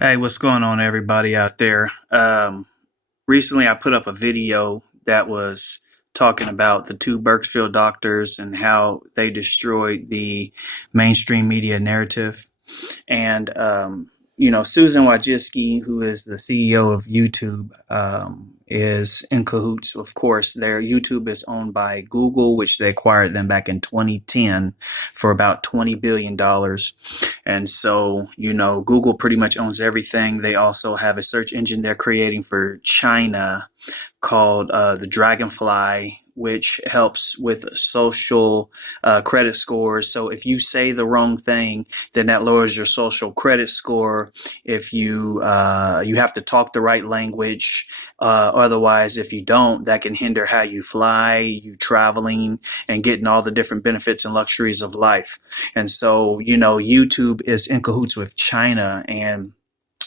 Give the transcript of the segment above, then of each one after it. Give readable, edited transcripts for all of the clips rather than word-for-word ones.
Hey, what's going on, everybody out there? Recently, I put up a video that was talking about the two Burkesville doctors and how they destroyed the mainstream media narrative. And Susan Wojcicki, who is the CEO of YouTube, is in cahoots. Of course, their YouTube is owned by Google, which they acquired them back in 2010 for about $20 billion. And so, Google pretty much owns everything. They also have a search engine they're creating for China called the Dragonfly, which helps with social credit scores. So if you say the wrong thing, then that lowers your social credit score. If you have to talk the right language. Otherwise, if you don't, that can hinder how you fly, you traveling, and getting all the different benefits and luxuries of life. And so, YouTube is in cahoots with China. And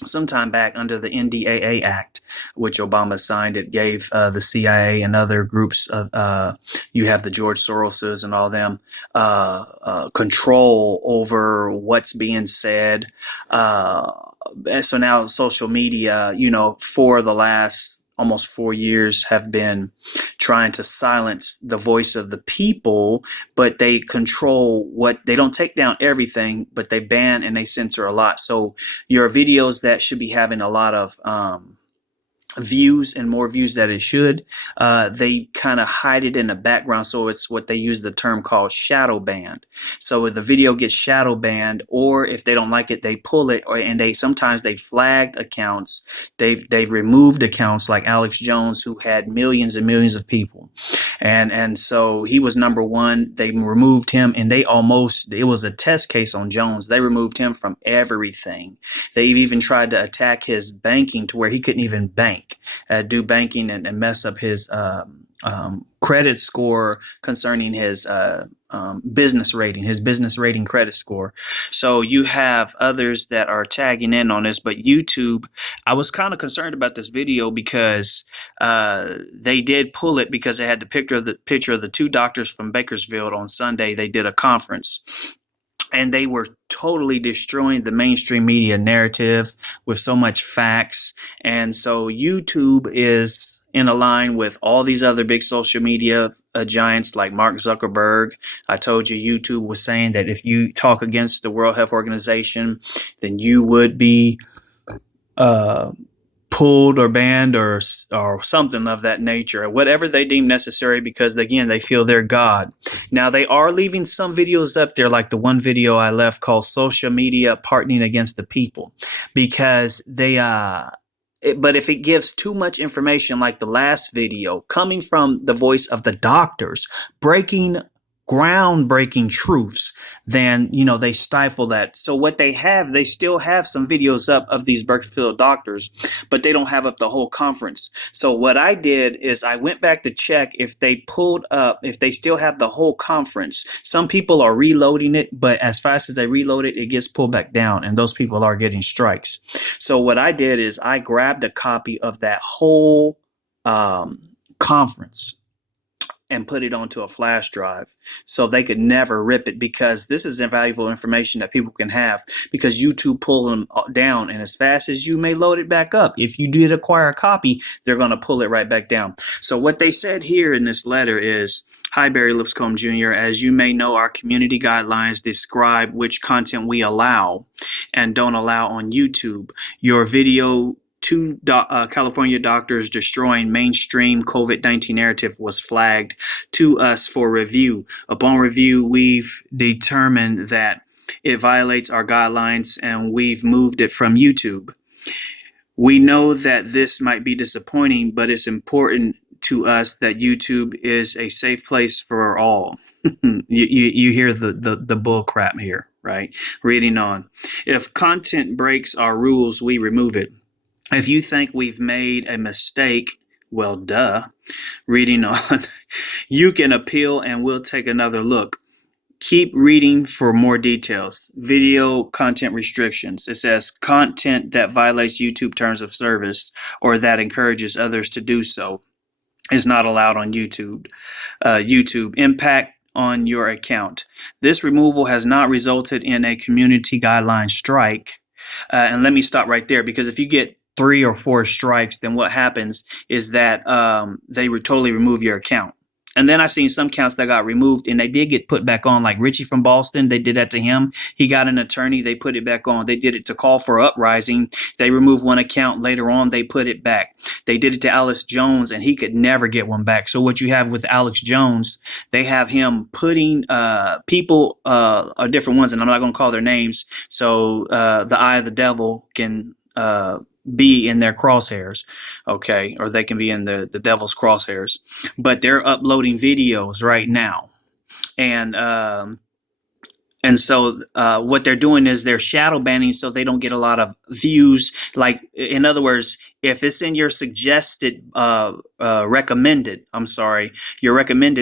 sometime back under the NDAA Act, which Obama signed, it gave the CIA and other groups, you have the George Soroses and all them, control over what's being said. So now social media, for the last almost 4 years have been trying to silence the voice of the people, but they control they don't take down everything, but they ban and they censor a lot. So your videos that should be having a lot of views and more views that it should, they kind of hide it in the background. So it's what they use the term called shadow banned. So if the video gets shadow banned, or if they don't like it, they pull it, and sometimes they flagged accounts. They've removed accounts like Alex Jones, who had millions and millions of people. And so he was number one. They removed him, and it was a test case on Jones. They removed him from everything. They even tried to attack his banking to where he couldn't even do banking and mess up his credit score concerning his business rating credit score. So you have others that are tagging in on this, but YouTube, I was kind of concerned about this video because they did pull it because they had the picture of the two doctors from Bakersfield on Sunday. They did a conference, and they were totally destroying the mainstream media narrative with so much facts. And so YouTube is in a line with all these other big social media giants like Mark Zuckerberg. I told you YouTube was saying that if you talk against the World Health Organization, then you would be pulled or banned or something of that nature, whatever they deem necessary, because again, they feel they're God. Now they are leaving some videos up there, like the one video I left called "Social Media Partnering Against the People," because but if it gives too much information, like the last video coming from the voice of the doctors breaking groundbreaking truths, then they stifle that. So what they still have some videos up of these Burkesville doctors, but they don't have up the whole conference. So what I did is I went back to check if they still have the whole conference. Some people are reloading it, but as fast as they reload it, it gets pulled back down, and those people are getting strikes. So what I did is I grabbed a copy of that whole conference and put it onto a flash drive so they could never rip it, because this is invaluable information that people can have, because YouTube pull them down, and as fast as you may load it back up, if you did acquire a copy, they're going to pull it right back down. So what they said here in this letter is, "Hi, Barry Lipscomb Jr. As you may know, our community guidelines describe which content we allow and don't allow on YouTube. Your video, two California doctors destroying mainstream COVID-19 narrative, was flagged to us for review. Upon review, we've determined that it violates our guidelines, and we've moved it from YouTube. We know that this might be disappointing, but it's important to us that YouTube is a safe place for all." You hear the bull crap here, right? Reading on. "If content breaks our rules, we remove it. If you think we've made a mistake, well, duh." Reading on. "You can appeal and we'll take another look. Keep reading for more details." Video content restrictions. It says content that violates YouTube terms of service or that encourages others to do so is not allowed on YouTube. YouTube impact on your account. This removal has not resulted in a community guideline strike. And let me stop right there, because if you get 3 or 4 strikes, then what happens is that they would totally remove your account. And then I've seen some accounts that got removed and they did get put back on, like Richie from Boston. They did that to him. He got an attorney. They put it back on. They did it to Call for Uprising. They removed one account. Later on, they put it back. They did it to Alex Jones and he could never get one back. So what you have with Alex Jones, they have him putting people, different ones, and I'm not going to call their names. So the eye of the devil can be in their crosshairs, okay, or they can be in the devil's crosshairs. But they're uploading videos right now, and so what they're doing is they're shadow banning so they don't get a lot of views. Like, in other words, if it's in your suggested your recommended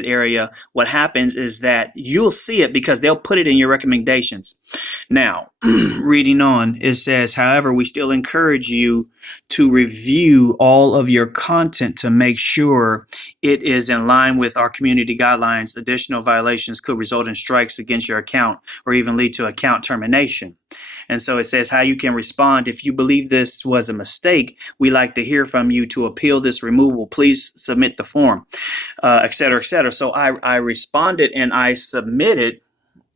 area, what happens is that you'll see it because they'll put it in your recommendations. Now, reading on, it says, however, we still encourage you to review all of your content to make sure it is in line with our community guidelines. Additional violations could result in strikes against your account or even lead to account termination. And so it says how you can respond. If you believe this was a mistake, we like to hear from you to appeal this removal. Please submit the form, et cetera, et cetera. So I responded and I submitted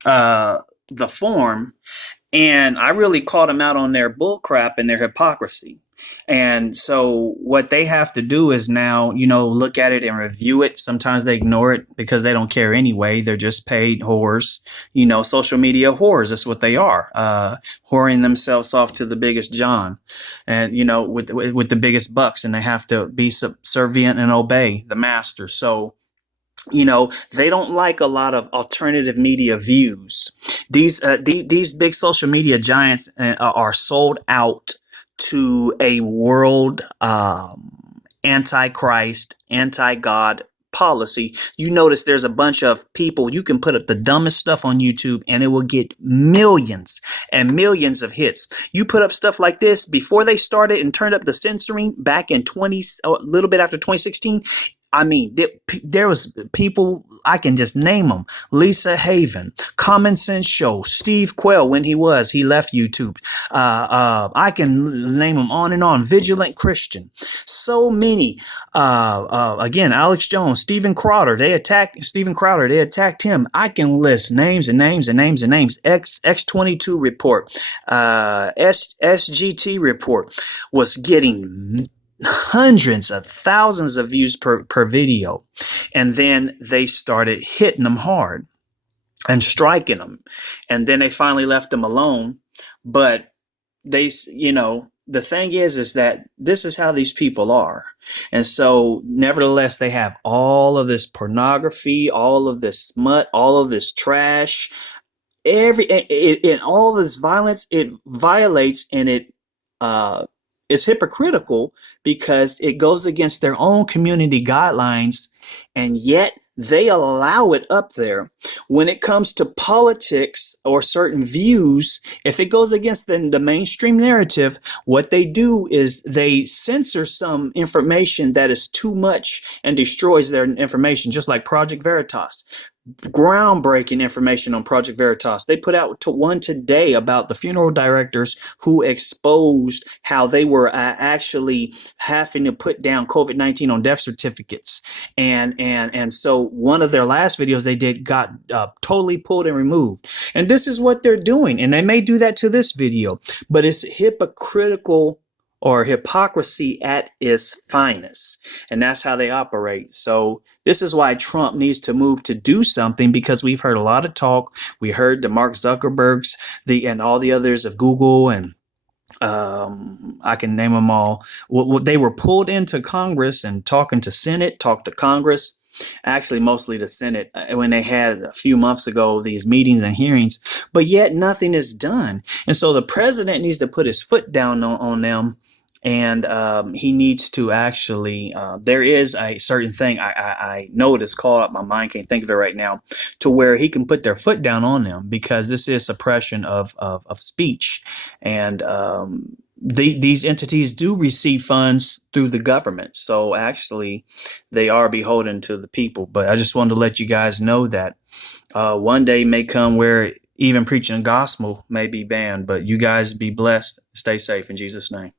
the form, and I really called them out on their bull crap and their hypocrisy. And so what they have to do is now, look at it and review it. Sometimes they ignore it because they don't care anyway. They're just paid whores, social media whores. That's what they are, whoring themselves off to the biggest John and, with the biggest bucks, and they have to be subservient and obey the master. So, they don't like a lot of alternative media views. These big social media giants are sold out to a world anti-Christ, anti-God policy. You notice there's a bunch of people, you can put up the dumbest stuff on YouTube and it will get millions and millions of hits. You put up stuff like this before they started and turned up the censoring back in a little bit after 2016. I mean, there was people, I can just name them. Lisa Haven, Common Sense Show, Steve Quayle when he left YouTube. I can name them on and on. Vigilant Christian. So many. Again, Alex Jones, Steven Crowder. They attacked him. I can list names and names and names and names. X22 report, SGT report was getting hundreds of thousands of views per video. And then they started hitting them hard and striking them. And then they finally left them alone. But the thing is that this is how these people are. And so nevertheless, they have all of this pornography, all of this smut, all of this trash, and all this violence. It violates and it's hypocritical because it goes against their own community guidelines, and yet they allow it up there. When it comes to politics or certain views, if it goes against the mainstream narrative, what they do is they censor some information that is too much and destroys their information, just like Project Veritas. Groundbreaking information on Project Veritas. They put out one today about the funeral directors who exposed how they were actually having to put down COVID-19 on death certificates. And so one of their last videos they did got totally pulled and removed. And this is what they're doing. And they may do that to this video, but it's hypocritical or hypocrisy at its finest. And that's how they operate. So this is why Trump needs to move to do something, because we've heard a lot of talk. We heard the Mark Zuckerbergs, and all the others of Google, and I can name them all. They were pulled into Congress and talked to Congress. Actually, mostly the Senate, when they had a few months ago these meetings and hearings, but yet nothing is done. And so the president needs to put his foot down on them. And he needs to actually, there is a certain thing I know it is called up my mind, can't think of it right now, to where he can put their foot down on them, because this is suppression of speech. And these entities do receive funds through the government. So actually, they are beholden to the people. But I just wanted to let you guys know that one day may come where even preaching the gospel may be banned. But you guys be blessed. Stay safe in Jesus' name.